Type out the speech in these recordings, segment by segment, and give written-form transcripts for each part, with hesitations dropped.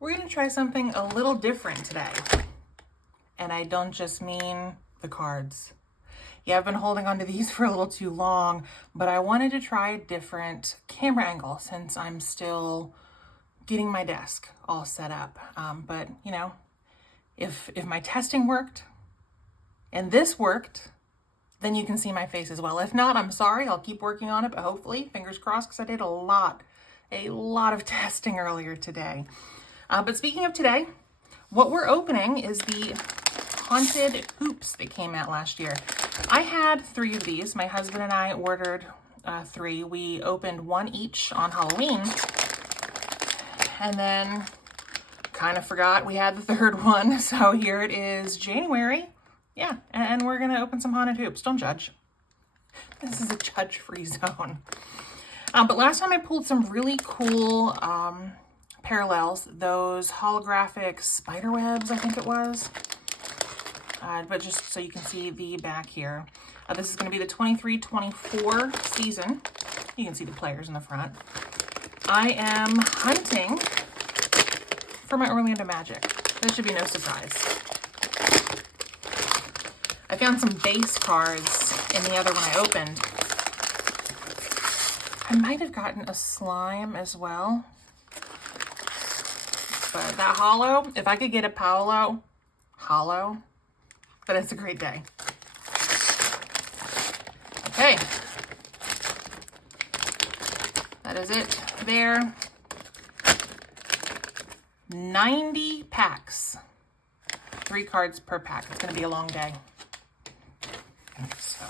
We're going to try something a little different today. And I don't just mean the cards. Yeah, I've been holding on to these for a little too long, but I wanted to try a different camera angle since I'm still getting my desk all set up. But you know, if my testing worked and this worked, then you can see my face as well. If not, I'm sorry, I'll keep working on it, but hopefully, fingers crossed, because I did a lot of testing earlier today. But speaking of today, what we're opening is the Haunted Hoops that came out last year. I had 3 of these. My husband and I ordered 3. We opened 1 each on Halloween, and then kind of forgot we had the 3rd one. So here it is, January. Yeah, and we're gonna open some Haunted Hoops. Don't judge. This is a judge-free zone. But last time I pulled some really cool parallels, those holographic spider webs, I think it was. But just so you can see the back here. This is going to be the 23-24 season. You can see the players in the front. I am hunting for my Orlando Magic. This should be no surprise. I found some base cards in the other one I opened. I might have gotten a slime as well. But that holo, if I could get a holo, but it's a great day. Okay. That is it there. 90 packs. 3 cards per pack. It's going to be a long day. So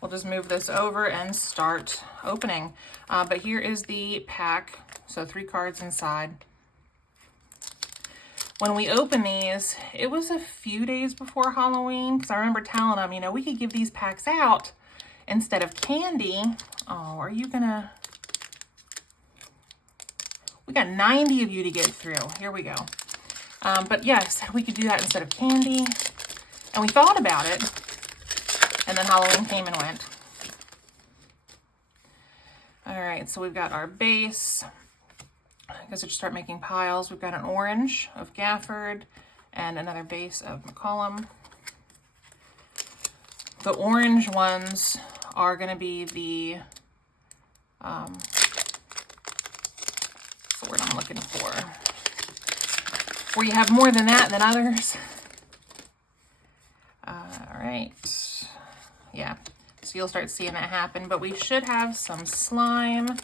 we'll just move this over and start opening. But here is the pack. So 3 cards inside. When we opened these, it was a few days before Halloween, because I remember telling them, you know, we could give these packs out instead of candy. Oh, are you gonna... We got 90 of you to get through. Here we go. But yes, we could do that instead of candy. And we thought about it, and then Halloween came and went. All right, so we've got our base. I guess I just start making piles. We've got an orange of Gafford and another base of McCollum. The orange ones are going to be the what's the word I'm looking for? Where you have more than that than others. All right. Yeah. So you'll start seeing that happen, but we should have some slime.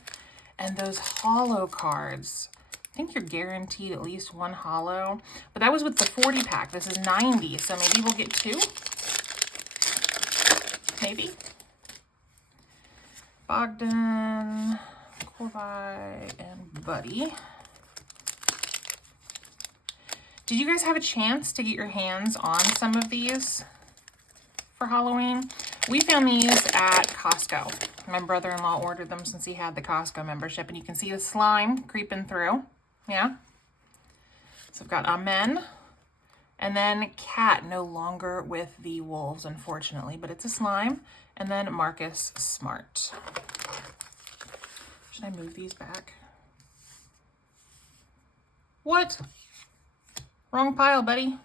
And those holo cards, I think you're guaranteed at least 1 holo. But that was with the 40 pack. This is 90, so maybe we'll get 2. Maybe. Bogdan, Corvi, and Buddy. Did you guys have a chance to get your hands on some of these for Halloween? We found these at Costco. My brother-in-law ordered them since he had the Costco membership, and you can see the slime creeping through. Yeah. So I've got Amen, and then Cat, no longer with the Wolves, unfortunately, but it's a slime, and then Marcus Smart. Should I move these back? What? Wrong pile, buddy.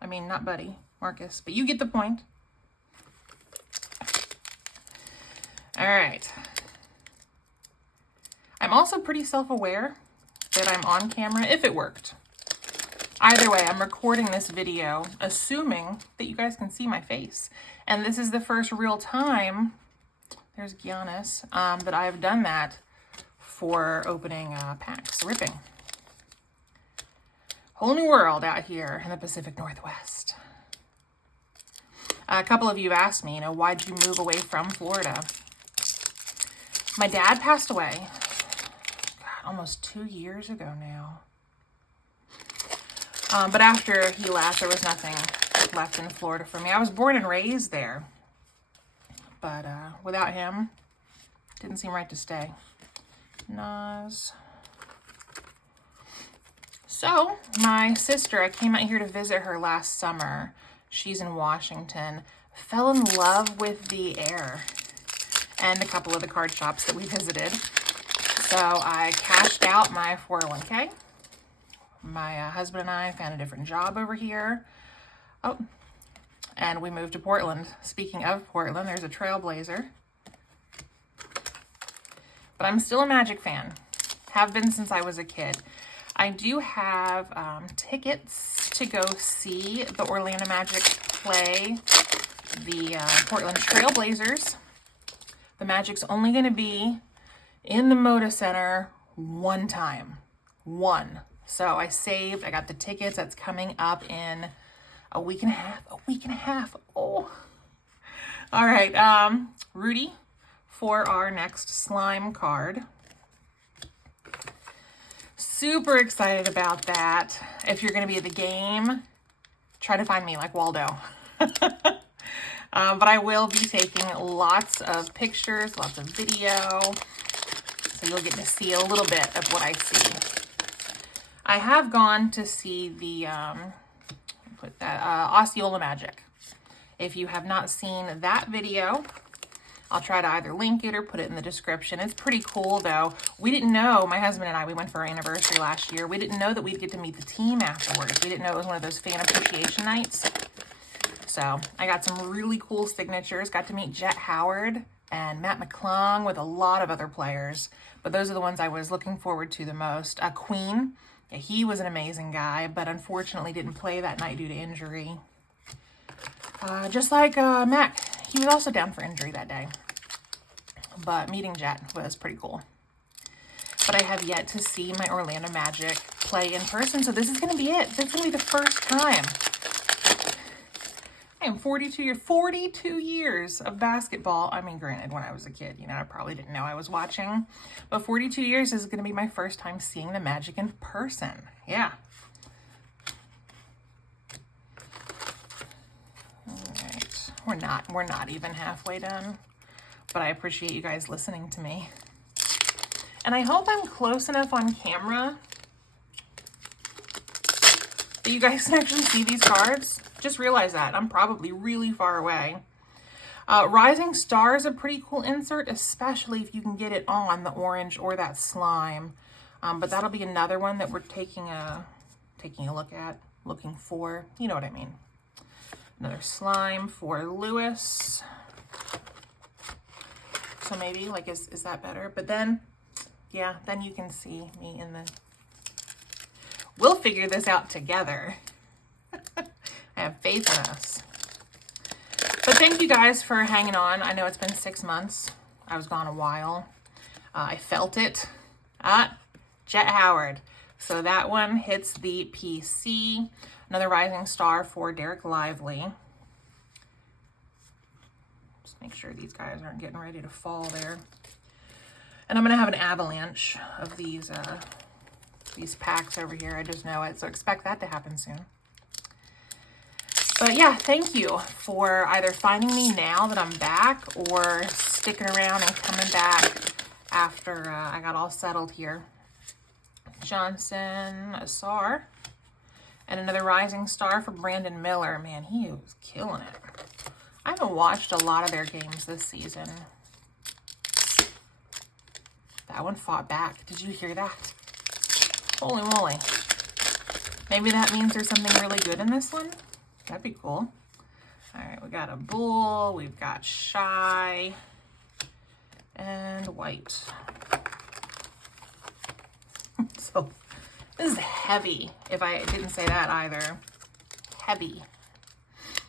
I mean, not buddy, Marcus, but you get the point. All right. I'm also pretty self-aware that I'm on camera if it worked. Either way, I'm recording this video assuming that you guys can see my face. And this is the first real time, there's Giannis, that I've done that for opening packs, ripping. Whole new world out here in the Pacific Northwest. A couple of you asked me, you know, why'd you move away from Florida? My dad passed away, God, almost 2 years ago now. But after he left, there was nothing left in Florida for me. I was born and raised there, but without him, didn't seem right to stay. Nas. So, my sister, I came out here to visit her last summer. She's in Washington. Fell in love with the air and a couple of the card shops that we visited. So I cashed out my 401k, My husband and I found a different job over here. Oh, and we moved to Portland. Speaking of Portland, there's a Trailblazer. But I'm still a Magic fan. Have been since I was a kid. I do have tickets to go see the Orlando Magic play the Portland Trailblazers. The Magic's only going to be in the Moda Center one time. One. So I saved. I got the tickets. That's coming up in a week and a half. A week and a half. Oh. All right. Rudy for our next slime card. Super excited about that. If you're going to be at the game, try to find me like Waldo. But I will be taking lots of pictures, lots of video, so you'll get to see a little bit of what I see. I have gone to see the Osceola Magic. If you have not seen that video, I'll try to either link it or put it in the description. It's pretty cool, though. We didn't know, my husband and I, we went for our anniversary last year. We didn't know that we'd get to meet the team afterwards. We didn't know it was one of those fan appreciation nights. So I got some really cool signatures. Got to meet Jet Howard and Matt McClung with a lot of other players. But those are the ones I was looking forward to the most. Queen, yeah, he was an amazing guy, but unfortunately didn't play that night due to injury. Just like Mac. He was also down for injury that day, but meeting Jet was pretty cool. But I have yet to see my Orlando Magic play in person, so this is going to be it. This is going to be the first time. I am 42 years of basketball. I mean, granted, when I was a kid, I probably didn't know I was watching, but 42 years is going to be my first time seeing the Magic in person. Yeah. We're not even halfway done, but I appreciate you guys listening to me. And I hope I'm close enough on camera that you guys can actually see these cards. Just realize that. I'm probably really far away. Rising Star is a pretty cool insert, especially if you can get it on the orange or that slime. But that'll be another one that we're taking a look at, looking for. You know what I mean. Another slime for Lewis. So maybe, like, is that better? But then, yeah, then you can see me in the... We'll figure this out together. I have faith in us. But thank you guys for hanging on. I know it's been 6 months. I was gone a while. I felt it. Jet Howard. So that one hits the PC. Another Rising Star for Derek Lively. Just make sure these guys aren't getting ready to fall there. And I'm going to have an avalanche of these packs over here. I just know it. So expect that to happen soon. But yeah, thank you for either finding me now that I'm back or sticking around and coming back after I got all settled here. Johnson Asar. And another Rising Star for Brandon Miller. Man, he was killing it. I haven't watched a lot of their games this season. That one fought back. Did you hear that? Holy moly. Maybe that means there's something really good in this one? That'd be cool. All right, we got a Bull. We've got Shy. And White. So... this is heavy, if I didn't say that either. Heavy.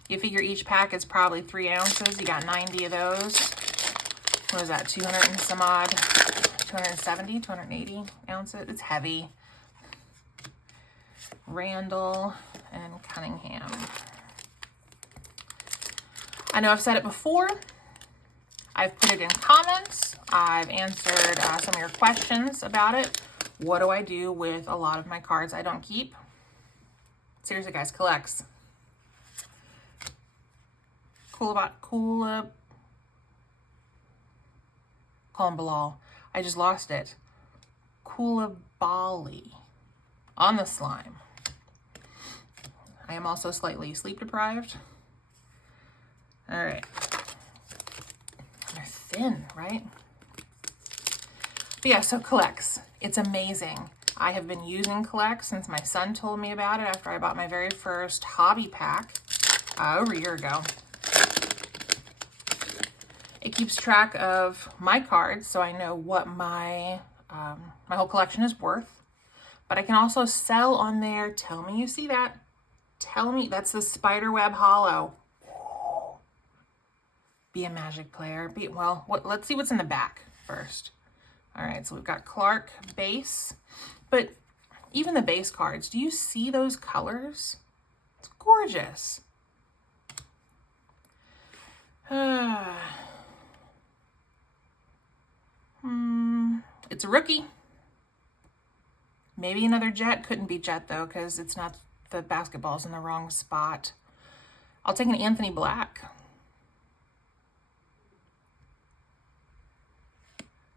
You figure each pack is probably 3 ounces. You got 90 of those. What is that, 200 and some odd? 270, 280 ounces. It's heavy. Randall and Cunningham. I know I've said it before. I've put it in comments. I've answered some of your questions about it. What do I do with a lot of my cards I don't keep? Seriously, guys, collects. Bilal. I just lost it. Koulibaly on the slime. I am also slightly sleep deprived. All right. They're thin, right? But yeah, so collects. It's amazing. I have been using Collect since my son told me about it after I bought my very first hobby pack over a year ago. It keeps track of my cards, so I know what my whole collection is worth. But I can also sell on there. Tell me you see that. Tell me, that's the Spiderweb Holo. Be a Magic player. Let's see what's in the back first. All right, so we've got Clark base. But even the base cards, do you see those colors? It's gorgeous. It's a rookie. Maybe another Jet. Couldn't be Jet though, because it's not, the basketball's in the wrong spot. I'll take an Anthony Black.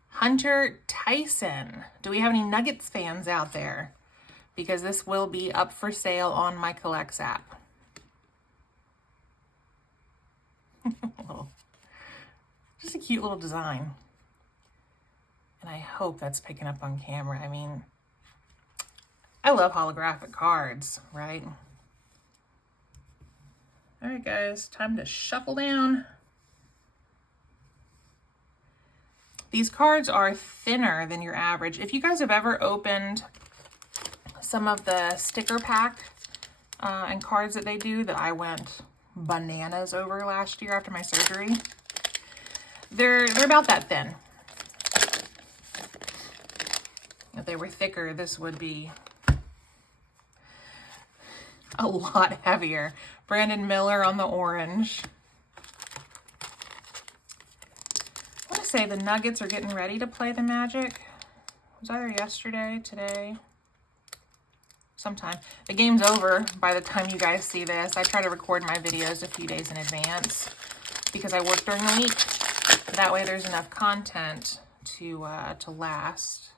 Hunter Tyson. Do we have any Nuggets fans out there? Because this will be up for sale on my Collects app. Just a cute little design. And I hope that's picking up on camera. I mean, I love holographic cards, right? All right, guys, time to shuffle down. These cards are thinner than your average. If you guys have ever opened some of the sticker pack and cards that they do that I went bananas over last year after my surgery, they're about that thin. If they were thicker, this would be a lot heavier. Brandon Miller on the orange. I want to say the Nuggets are getting ready to play the Magic. Was that either yesterday, today? Sometime. The game's over by the time you guys see this. I try to record my videos a few days in advance because I work during the week. That way there's enough content to last.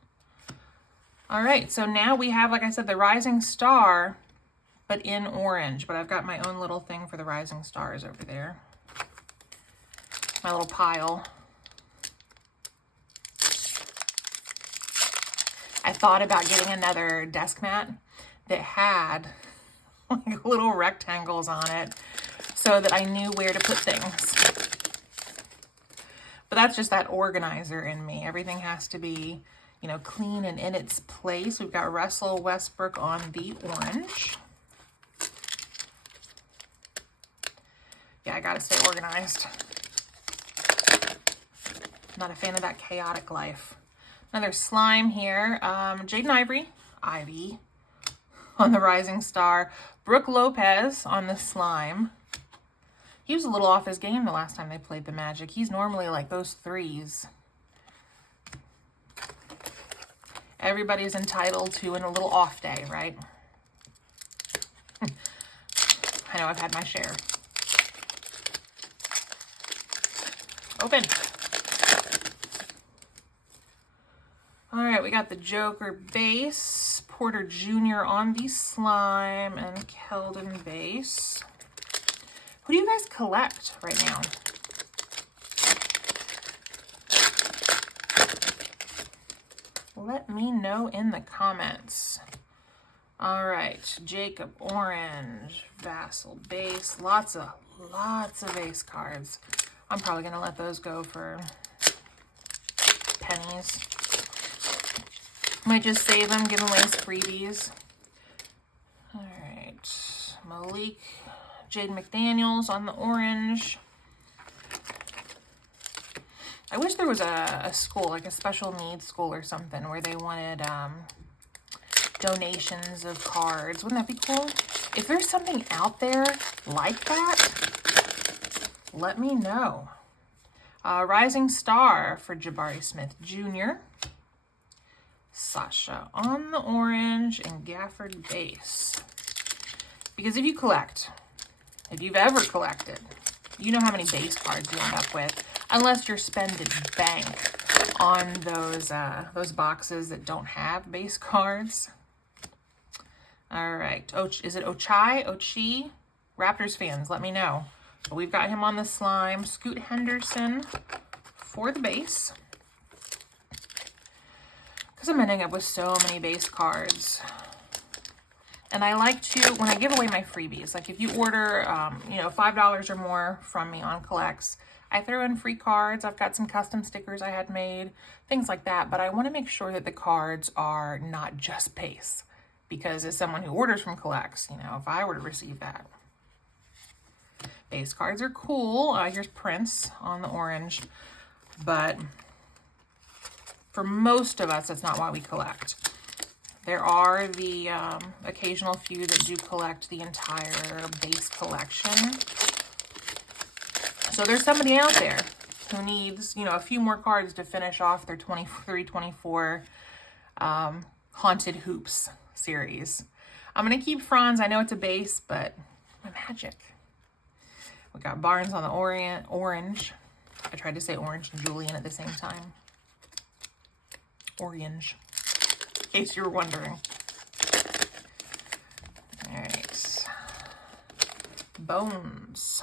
All right, so now we have, like I said, the Rising Star, but in orange. But I've got my own little thing for the Rising Stars over there. My little pile. I thought about getting another desk mat that had like little rectangles on it so that I knew where to put things. But that's just that organizer in me. Everything has to be, you know, clean and in its place. We've got Russell Westbrook on the orange. Yeah, I gotta stay organized. Not a fan of that chaotic life. Another slime here. Jaden Ivy on the Rising Star. Brooke Lopez on the slime. He was a little off his game the last time they played the Magic. He's normally like those threes. Everybody's entitled to a little off day, right? I know I've had my share. Open. All right, we got the Joker base, Porter Jr. on the slime, and Keldon base. Who do you guys collect right now? Let me know in the comments. All right, Jacob orange, Vassal base, lots of base cards. I'm probably gonna let those go for pennies. Might just save them, give them away as freebies. All right, Malik, Jade McDaniels on the orange. I wish there was a school, like a special needs school or something, where they wanted donations of cards. Wouldn't that be cool? If there's something out there like that, let me know. Rising Star for Jabari Smith Jr. Sasha on the orange and Gafford base. Because if you collect, if you've ever collected, you know how many base cards you end up with, unless you're spending bank on those boxes that don't have base cards. All right, is it Ochi? Raptors fans, let me know. But we've got him on the slime. Scoot Henderson for the base. because I'm ending up with so many base cards. And I like to, when I give away my freebies, like if you order, you know, $5 or more from me on Collects, I throw in free cards. I've got some custom stickers I had made, things like that. But I want to make sure that the cards are not just base. Because as someone who orders from Collects, you know, if I were to receive that. Base cards are cool. Here's Prince on the orange. But for most of us, that's not why we collect. There are the occasional few that do collect the entire base collection. So there's somebody out there who needs, you know, a few more cards to finish off their 23, 24 Haunted Hoops series. I'm going to keep Franz. I know it's a base, but magic. We got Barnes on the orange. I tried to say orange and Julian at the same time. Orange. In case you were wondering. All right. Bones.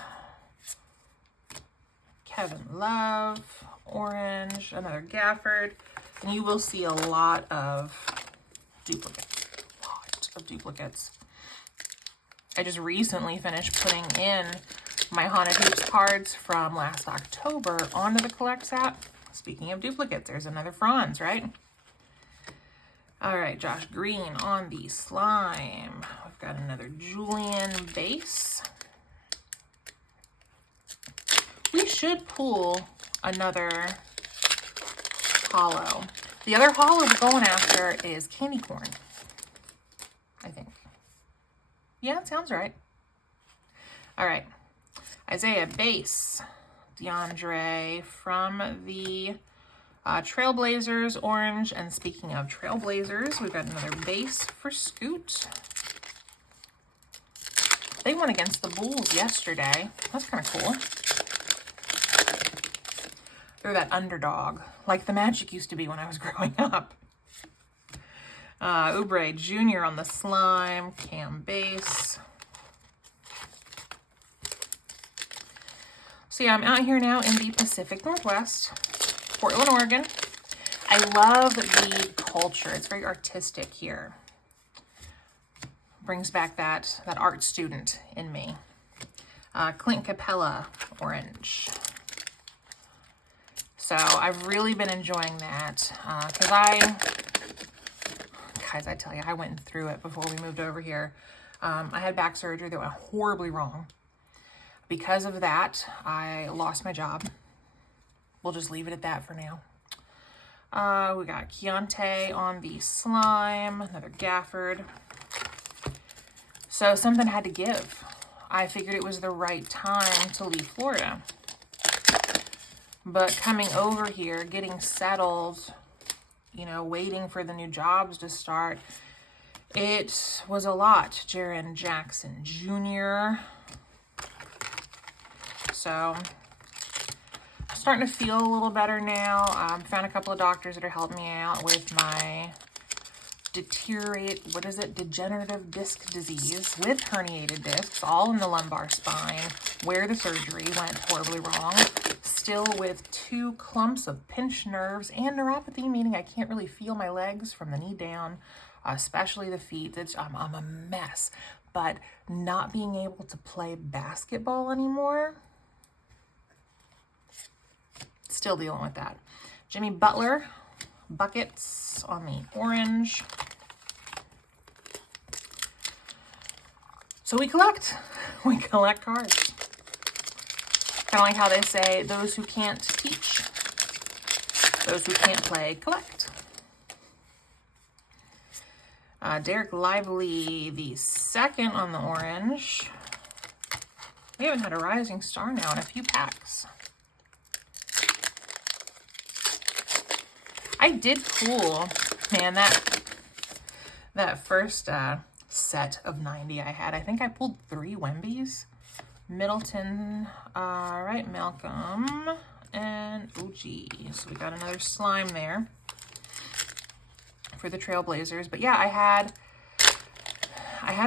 Kevin Love. Orange. Another Gafford. And you will see a lot of duplicates. I just recently finished putting in my Haunted Hoops cards from last October onto the Collects app. Speaking of duplicates, there's another Franz, right? All right, Josh Green on the slime. We've got another Julian base. We should pull another holo. The other holo we're going after is Candy Corn, I think. Yeah, it sounds right. All right. Isaiah base. DeAndre from the Trailblazers orange. And speaking of Trailblazers, we've got another base for Scoot. They won against the Bulls yesterday. That's kind of cool. They're that underdog, like the Magic used to be when I was growing up. Oubre Jr. on the slime. Cam base. So yeah, I'm out here now in the Pacific Northwest, Portland, Oregon. I love the culture. It's very artistic here. Brings back that art student in me. Clint Capella, orange. So I've really been enjoying that because guys, I tell you, I went through it before we moved over here. I had back surgery that went horribly wrong. Because of that, I lost my job. We'll just leave it at that for now. We got Keontae on the slime, another Gafford. So something had to give. I figured it was the right time to leave Florida. But coming over here, getting settled, you know, waiting for the new jobs to start, it was a lot. Jaren Jackson Jr. So I'm starting to feel a little better now. Found a couple of doctors that are helping me out with my degenerative disc disease with herniated discs, all in the lumbar spine, where the surgery went horribly wrong. Still with 2 clumps of pinched nerves and neuropathy, meaning I can't really feel my legs from the knee down, especially the feet. I'm a mess. But not being able to play basketball anymore, still dealing with that. Jimmy Butler, buckets on the orange. So we collect cards. Kind of like how they say, those who can't teach, those who can't play, collect. Derek Lively, the second on the orange. We haven't had a Rising Star now in a few packs. I did pull, man, that first set of 90 I had. I think I pulled 3 Wembies. Middleton, right, Malcolm, and OG. So we got another slime there for the Trailblazers. But yeah, I had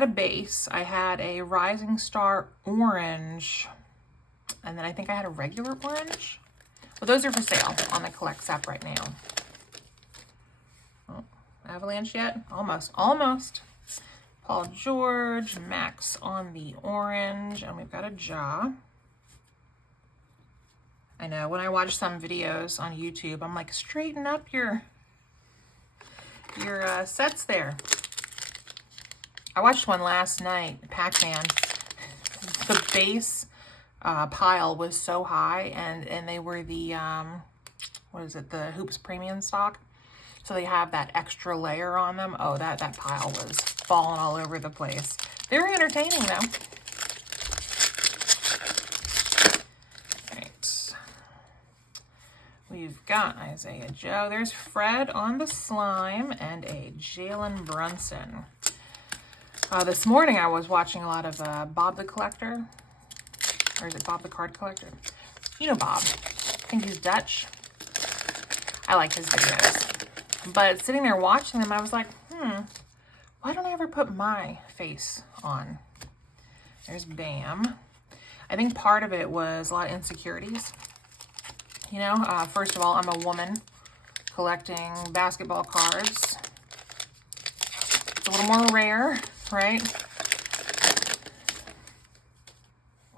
a base. I had a Rising Star orange, and then I think I had a regular orange. Well, those are for sale on the Collects app right now. Oh, Avalanche yet? Almost. Paul George, Max on the orange, and we've got a jaw. I know, when I watch some videos on YouTube, I'm like, straighten up your sets there. I watched one last night, Pac-Man. The base pile was so high, and they were the, what is it, the Hoops Premium stock. So they have that extra layer on them. Oh, that pile was falling all over the place. Very entertaining, though. All right. We've got Isaiah Joe. There's Fred on the slime and a Jalen Brunson. This morning I was watching a lot of Bob the Collector. Or is it Bob the Card Collector? You know Bob. I think he's Dutch. I like his videos. But sitting there watching them, I was like, why don't I ever put my face on? There's Bam. I think part of it was a lot of insecurities. You know, first of all, I'm a woman collecting basketball cards. It's a little more rare, right?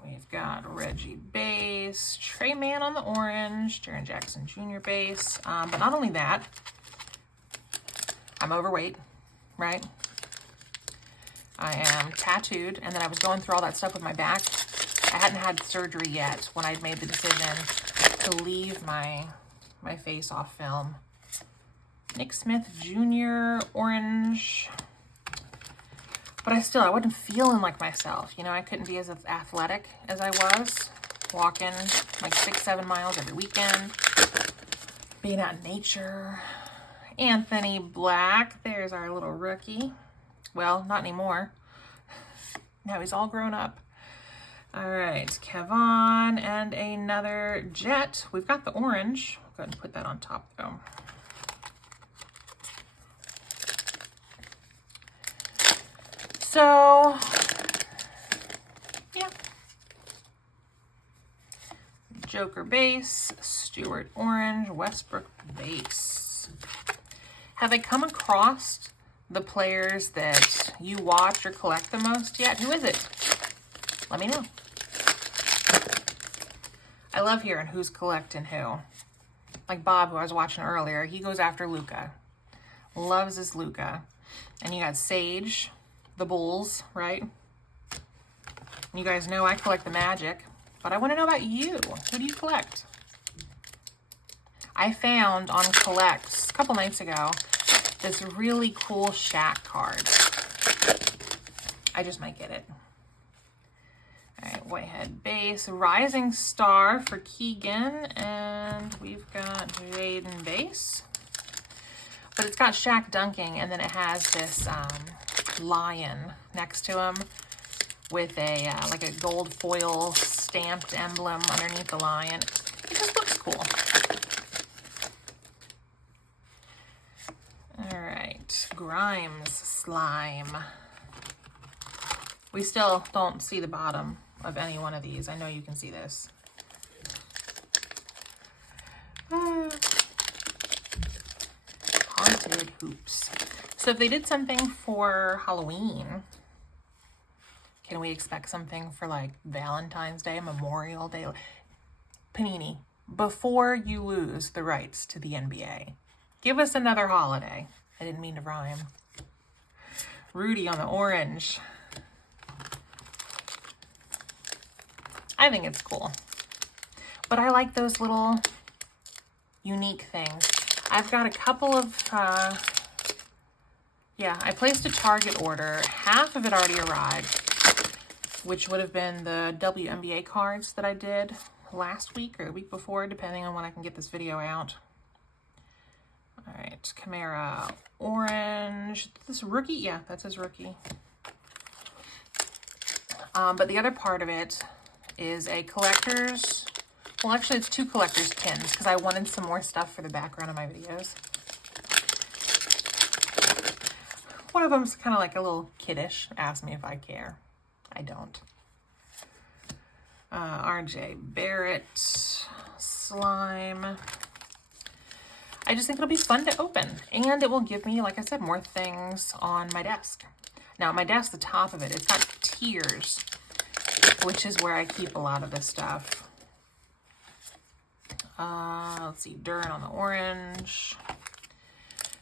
We've got Reggie base, Trey Mann on the orange, Jaren Jackson Jr. base. But not only that, I'm overweight, right? I am tattooed, and then I was going through all that stuff with my back. I hadn't had surgery yet when I'd made the decision to leave my face off film. Nick Smith Jr. orange. But I wasn't feeling like myself. You know, I couldn't be as athletic as I was. Walking like 6-7 miles every weekend. Being out in nature. Anthony Black, there's our little rookie. Well, not anymore. Now he's all grown up. All right, Kevon and another Jet. We've got the orange. I'll go ahead and put that on top though. So, yeah. Joker base, Stewart orange, Westbrook base. Have I come across the players that you watch or collect the most yet? Who is it? Let me know. I love hearing who's collecting who. Like Bob, who I was watching earlier, he goes after Luca. Loves his Luca. And you got Sage, the Bulls, right? You guys know I collect the Magic, but I want to know about you. Who do you collect? I found on Collects a couple nights ago this really cool Shaq card. I just might get it. All right, Whitehead base, Rising Star for Keegan, and we've got Jaden base. But it's got Shaq dunking, and then it has this lion next to him with a like a gold foil stamped emblem underneath the lion. It just looks cool. All right, Grimes slime. We still don't see the bottom of any one of these. I know you can see this. Haunted hoops. So if they did something for Halloween, can we expect something for like Valentine's Day, Memorial Day? Panini, before you lose the rights to the NBA, give us another holiday. I didn't mean to rhyme. Rudy on the orange. I think it's cool. But I like those little unique things. I've got a couple of, I placed a Target order. Half of it already arrived, which would have been the WNBA cards that I did last week or the week before, depending on when I can get this video out. All right, Camara orange. This rookie, yeah, that's his rookie. But the other part of it is a collector's, well, actually it's two collector's tins because I wanted some more stuff for the background of my videos. One of them's kind of like a little kiddish. Ask me if I care. I don't. RJ Barrett slime. I just think it'll be fun to open, and it will give me, like I said, more things on my desk. Now, my desk, the top of it, it's got tiers, which is where I keep a lot of this stuff. Let's see, Durin on the orange.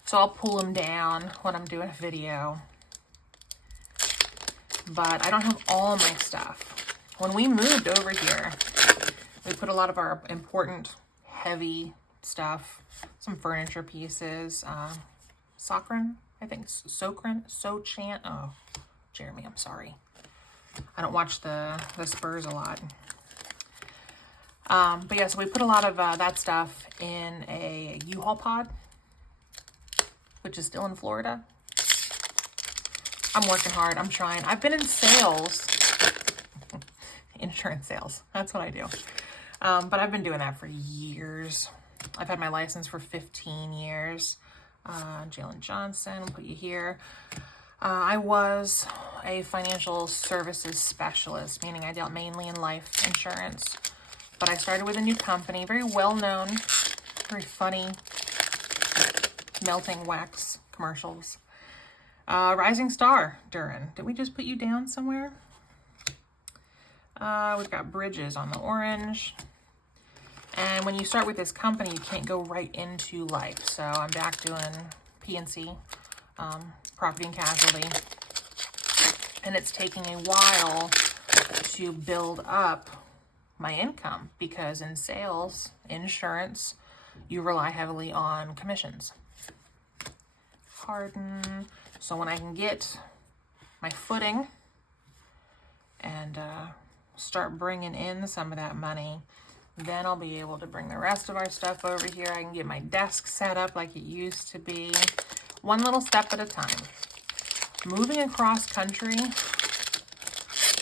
So I'll pull them down when I'm doing a video. But I don't have all my stuff. When we moved over here, we put a lot of our important, heavy stuff, some furniture pieces, Socran, I think, Sochan, oh, Jeremy, I'm sorry. I don't watch the Spurs a lot. But yeah, so we put a lot of that stuff in a U-Haul pod, which is still in Florida. I'm working hard. I'm trying. I've been in sales, insurance sales. That's what I do. But I've been doing that for years. I've had my license for 15 years. Jalen Johnson, we'll put you here. I was a financial services specialist, meaning I dealt mainly in life insurance. But I started with a new company, very well known, very funny, melting wax commercials. Rising Star, Durin. Did we just put you down somewhere? We've got Bridges on the orange. And when you start with this company, you can't go right into life. So I'm back doing P&C, property and casualty. And it's taking a while to build up my income because in sales, insurance, you rely heavily on commissions. Harden. So when I can get my footing and start bringing in some of that money, then I'll be able to bring the rest of our stuff over here. I can get my desk set up like it used to be. One little step at a time. Moving across country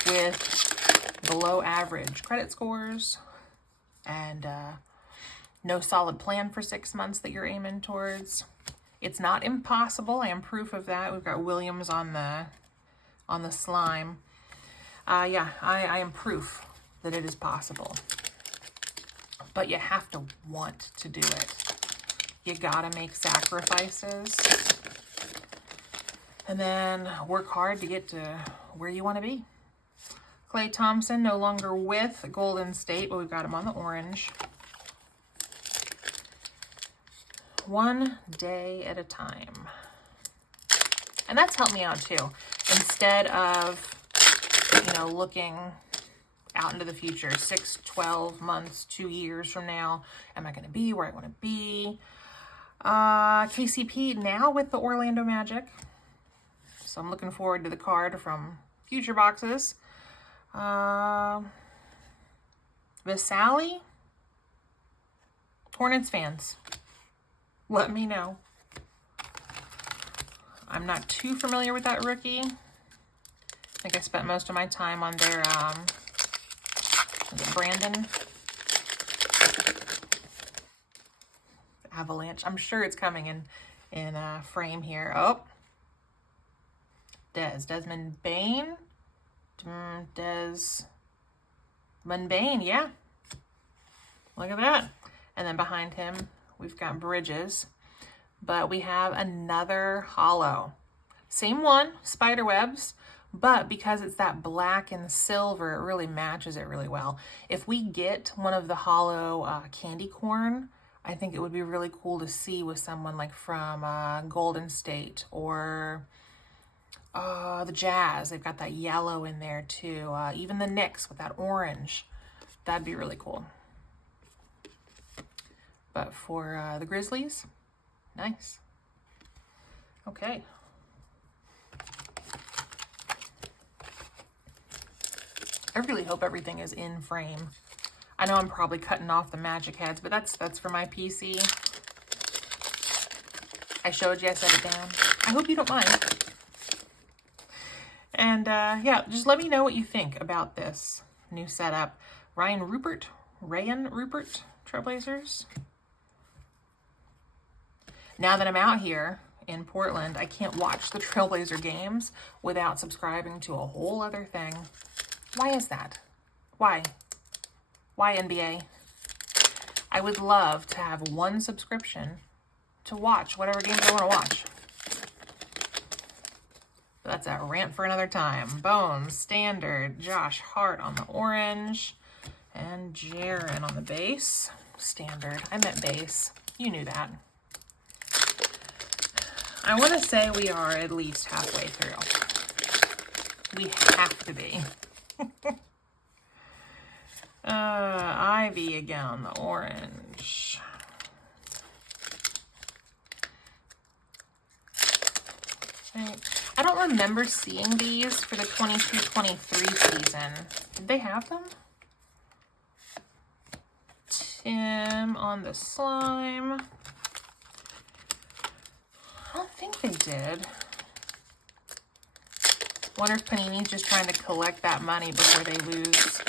with below average credit scores and no solid plan for 6 months that you're aiming towards. It's not impossible. I am proof of that. We've got Williams on the slime. Yeah, I am proof that it is possible. But you have to want to do it. You gotta make sacrifices. And then work hard to get to where you want to be. Clay Thompson, no longer with Golden State, but we've got him on the orange. One day at a time. And that's helped me out too. Instead of, looking out into the future, 6, 12 months, 2 years from now, am I going to be where I want to be? KCP now with the Orlando Magic. So I'm looking forward to the card from future boxes. Vasali? Hornets fans, let me know. I'm not too familiar with that rookie. I think I spent most of my time on their, is it Brandon? Avalanche. I'm sure it's coming in frame here. Oh. Desmond Bain. Desmond Bain, yeah. Look at that. And then behind him, we've got Bridges. But we have another holo. Same one, spiderwebs. But because it's that black and silver, it really matches it really well. If we get one of the holo candy corn, I think it would be really cool to see with someone like from Golden State or the Jazz. They've got that yellow in there too. Even the Knicks with that orange. That'd be really cool. But for the Grizzlies, nice. Okay. I really hope everything is in frame. I know I'm probably cutting off the magic heads, but that's for my PC. I showed you, I set it down. I hope you don't mind. And yeah, just let me know what you think about this new setup. Rayan Rupert, Trailblazers. Now that I'm out here in Portland, I can't watch the Trailblazer games without subscribing to a whole other thing. Why is that? Why? Why NBA? I would love to have one subscription to watch whatever games I want to watch. That's a rant for another time. Bones, standard. Josh Hart on the orange. And Jaren on the base. Standard. I meant base. You knew that. I want to say we are at least halfway through. We have to be. Ivy again on the orange. Right. I don't remember seeing these for the 22-23 season. Did they have them? Tim on the slime. I don't think they did. Wonder if Panini's just trying to collect that money before they lose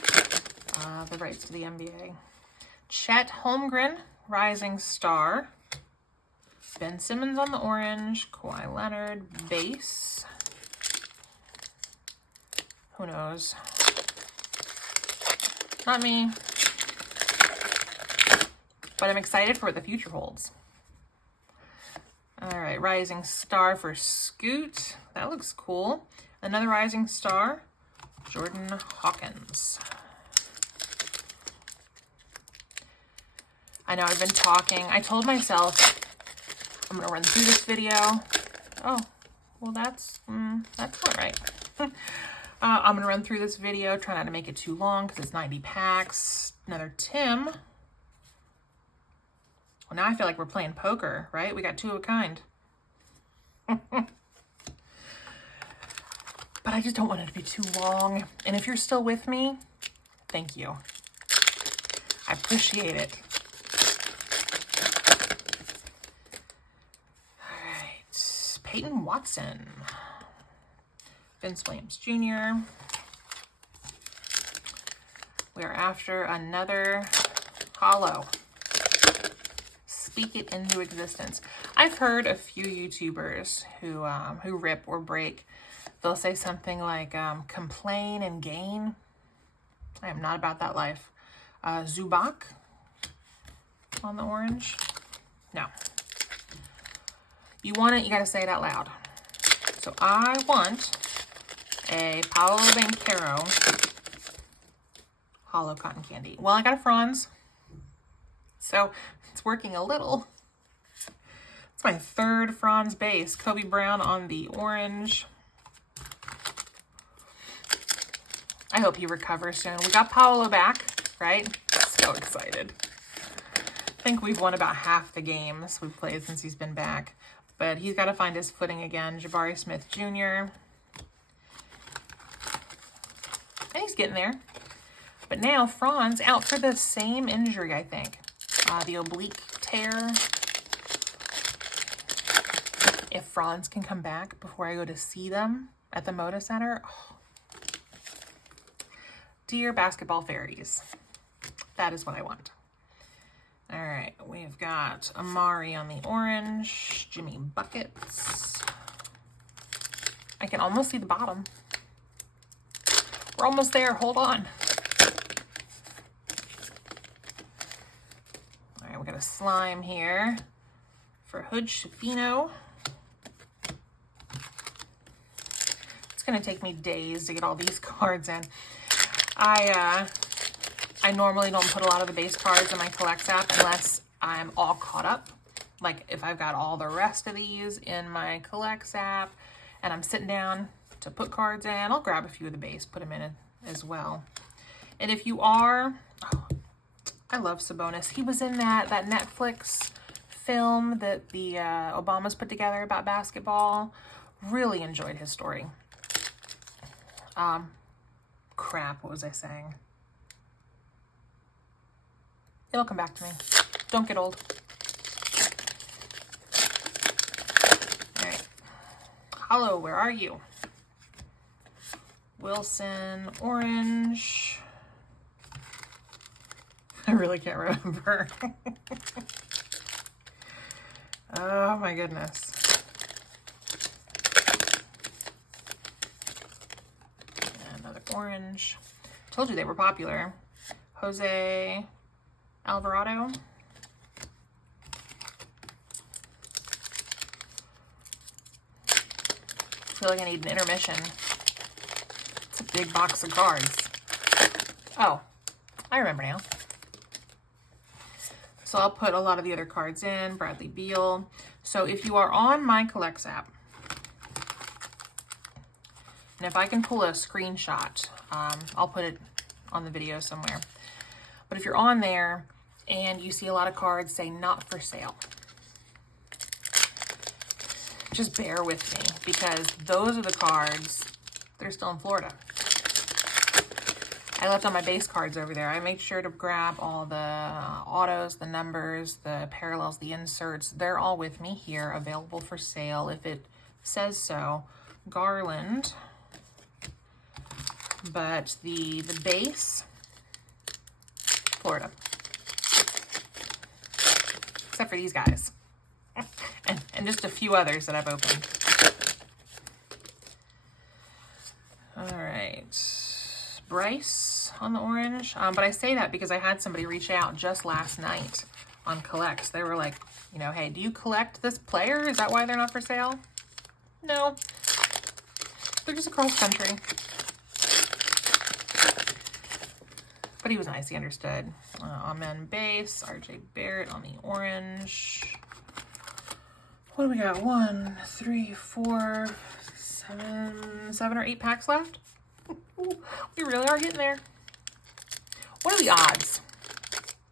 the rights to the NBA. Chet Holmgren, Rising Star. Ben Simmons on the orange. Kawhi Leonard, base. Who knows? Not me. But I'm excited for what the future holds. All right, Rising Star for Scoot. That looks cool. Another Rising Star, Jordan Hawkins. I know I've been talking. I told myself I'm going to run through this video. Oh, well, that's not right. I'm going to run through this video, try not to make it too long because it's 90 packs. Another Tim. Well, now I feel like we're playing poker, right? We got two of a kind. But I just don't want it to be too long. And if you're still with me, thank you. I appreciate it. All right. Peyton Watson. Vince Williams Jr. We are after another holo. Speak it into existence. I've heard a few YouTubers who rip or break. They'll say something like complain and gain. I am not about that life. Zubac on the orange. No. You want it, you got to say it out loud. So I want a Paolo Banchero holo cotton candy. Well, I got a Franz, so it's working a little. It's my third Franz base. Kobe Brown on the orange. I hope he recovers soon. We got Paolo back, right? So excited. I think we've won about half the games we've played since he's been back. But he's got to find his footing again. Jabari Smith Jr. And he's getting there. But now Franz out for the same injury, I think. The oblique tear. If Franz can come back before I go to see them at the Moda Center. Oh. Dear basketball fairies. That is what I want. All right, we've got Amari on the orange, Jimmy Buckets. I can almost see the bottom. We're almost there, hold on. All right, we got a slime here for Hood Schifino. It's gonna take me days to get all these cards in. I normally don't put a lot of the base cards in my Collects app unless I'm all caught up. Like if I've got all the rest of these in my Collects app and I'm sitting down to put cards in, I'll grab a few of the base, put them in as well. And if you are, oh, I love Sabonis. He was in that Netflix film that the Obamas put together about basketball. Really enjoyed his story. Crap, what was I saying? It'll come back to me. Don't get old. All right. Holo, where are you? Wilson, orange. I really can't remember. Oh my goodness. Another orange. Told you they were popular. Jose Alvarado. feel like I need an intermission. It's a big box of cards. Oh, I remember now. So I'll put a lot of the other cards in. Bradley Beal. So if you are on my Collects app, and if I can pull a screenshot, I'll put it on the video somewhere. But if you're on there and you see a lot of cards say not for sale, just bear with me, because those are the cards that are still in Florida. I left all my base cards over there. I made sure to grab all the autos, the numbers, the parallels, the inserts. They're all with me here, available for sale if it says so. Garland. But the base, Florida. Except for these guys. And just a few others that I've opened. All right. Bryce on the orange. But I say that because I had somebody reach out just last night on Collects. They were like, you know, hey, do you collect this player? Is that why they're not for sale? No. They're just across country. But he was nice. He understood. Amen base. RJ Barrett on the orange. What do we got? 1, 3, 4, 7 or 8 packs left. We really are getting there. What are the odds?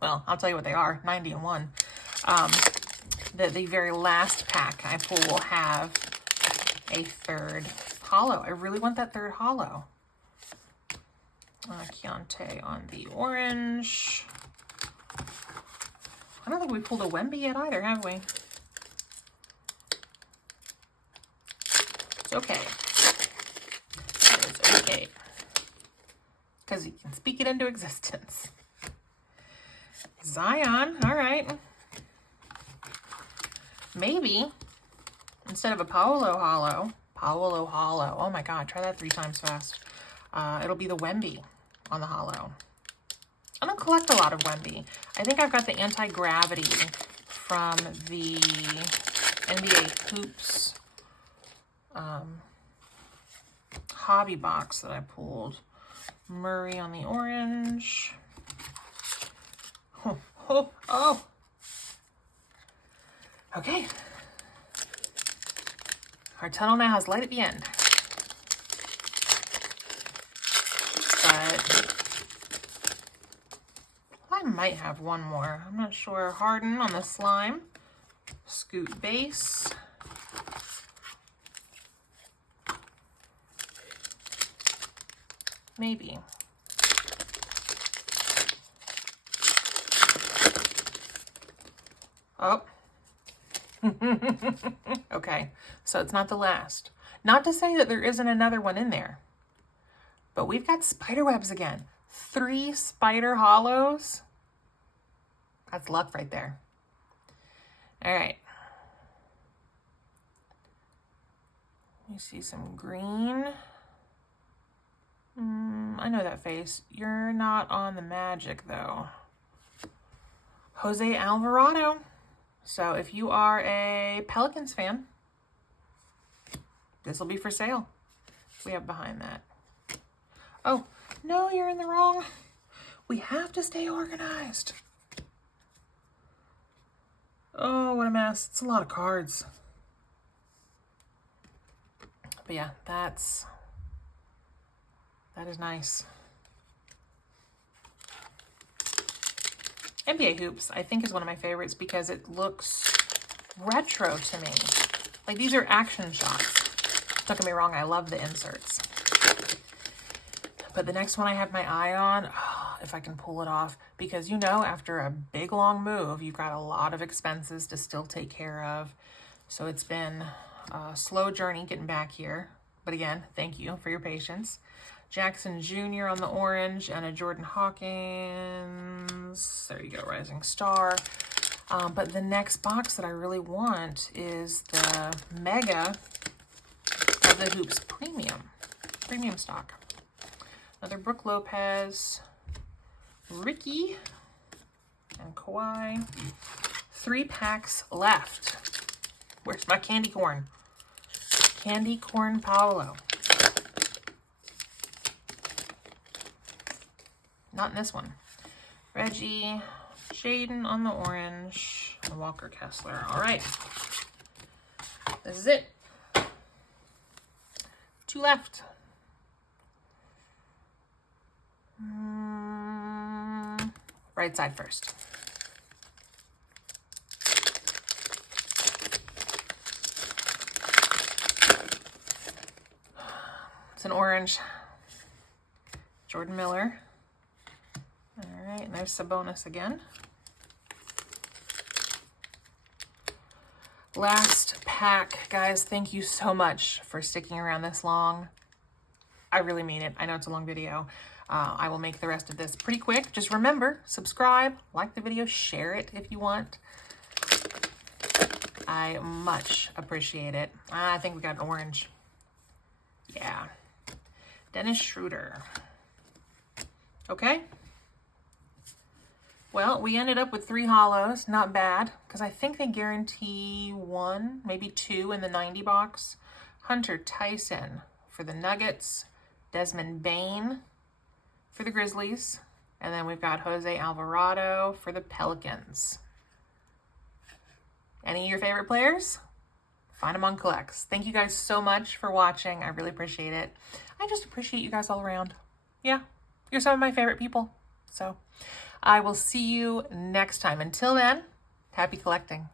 Well, I'll tell you what they are. 90 and 1. The very last pack I pull will have a third holo. I really want that third holo. Keontae on the orange. I don't think we pulled a Wemby yet either, have we? It's okay. It's okay. Because you can speak it into existence. Zion, all right. Maybe, instead of a Paolo holo, oh my God, try that 3 times fast. It'll be the Wemby on the holo. I don't collect a lot of Wemby. I think I've got the anti-gravity from the NBA Hoops hobby box that I pulled. Murray on the orange. Oh. Okay. Our tunnel now has light at the end. But I might have one more. I'm not sure. Harden on the slime. Scoot base. Maybe. Oh. Okay, so it's not the last. Not to say that there isn't another one in there, but we've got spider webs again. 3 spider hollows. That's luck right there. All right. You see some green. I know that face. You're not on the Magic, though. Jose Alvarado. So if you are a Pelicans fan, this will be for sale. We have behind that. Oh, no, you're in the wrong. We have to stay organized. Oh, what a mess. It's a lot of cards. But yeah, that is nice. NBA Hoops, I think, is one of my favorites because it looks retro to me. Like, these are action shots. Don't get me wrong, I love the inserts. But the next one I have my eye on, if I can pull it off, because you know, after a big, long move, you've got a lot of expenses to still take care of. So it's been a slow journey getting back here. But again, thank you for your patience. Jackson Jr. on the orange and a Jordan Hawkins. There you go, Rising Star. But the next box that I really want is the Mega of the Hoops Premium stock. Another Brooke Lopez, Ricky, and Kawhi. 3 packs left. Where's my candy corn? Candy corn Paolo. Not in this one. Reggie, Jaden on the orange, and Walker Kessler. All right. This is it. 2 left. Right side first. It's an orange. Jordan Miller. All right, and there's Sabonis again. Last pack, guys. Thank you so much for sticking around this long. I really mean it. I know it's a long video. I will make the rest of this pretty quick. Just remember, subscribe, like the video, share it if you want. I much appreciate it. I think we got an orange. Yeah. Dennis Schroeder. Okay. Well, we ended up with 3 holos. Not bad, because I think they guarantee 1, maybe 2 in the 90 box. Hunter Tyson for the Nuggets. Desmond Bane for the Grizzlies. And then we've got Jose Alvarado for the Pelicans. Any of your favorite players? Find them on Collects. Thank you guys so much for watching. I really appreciate it. I just appreciate you guys all around. Yeah, you're some of my favorite people. So I will see you next time. Until then, happy collecting.